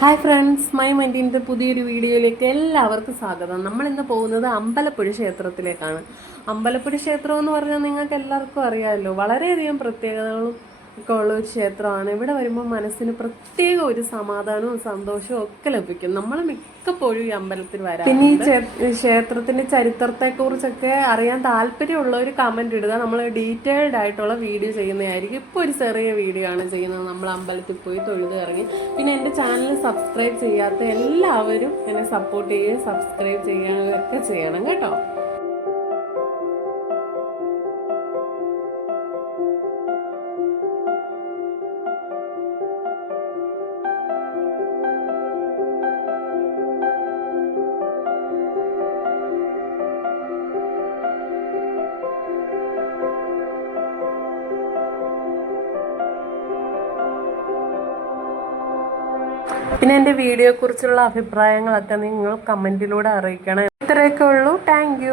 Hi friends my മൈൻഡിന്റെ പുതിയൊരു വീഡിയോയിലേക്ക് എല്ലാവർക്കും സ്വാഗതം. നമ്മൾ ഇന്ന് പോകുന്നത് അമ്പലപ്പുഴ ക്ഷേത്രത്തിലേക്കാണ്. അമ്പലപ്പുഴ ക്ഷേത്രം എന്ന് പറഞ്ഞാൽ നിങ്ങൾക്ക് എല്ലാവർക്കും അറിയാമല്ലോ. വളരെയധികം പ്രത്യേകതകളും ഒക്കെ ഉള്ള ഒരു ക്ഷേത്രമാണ്. ഇവിടെ വരുമ്പോൾ മനസ്സിന് പ്രത്യേക ഒരു സമാധാനവും സന്തോഷവും ഒക്കെ ലഭിക്കും. നമ്മൾ മിക്കപ്പോഴും ഈ അമ്പലത്തിൽ വരാം പിന്നെ ഈ ക്ഷേത്രത്തിന്റെ ചരിത്രത്തെ കുറിച്ചൊക്കെ അറിയാൻ താല്പര്യമുള്ള ഒരു കമന്റ് ഇടുക. നമ്മൾ ഡീറ്റെയിൽഡ് ആയിട്ടുള്ള വീഡിയോ ചെയ്യുന്നതായിരിക്കും. ഇപ്പോൾ ഒരു ചെറിയ വീഡിയോ ആണ് ചെയ്യുന്നത്. നമ്മൾ അമ്പലത്തിൽ പോയി തൊഴുത് ഇറങ്ങി. പിന്നെ എന്റെ ചാനൽ സബ്സ്ക്രൈബ് ചെയ്യാത്ത എല്ലാവരും എന്നെ സപ്പോർട്ട് ചെയ്യുകയും സബ്സ്ക്രൈബ് ചെയ്യാനൊക്കെ ചെയ്യണം കേട്ടോ. പിന്നെ എന്റെ വീഡിയോയെക്കുറിച്ചുള്ള അഭിപ്രായങ്ങളൊക്കെ നിങ്ങൾ കമന്റിലൂടെ അറിയിക്കണം. ഇത്രയൊക്കെ ഉള്ളൂ. താങ്ക്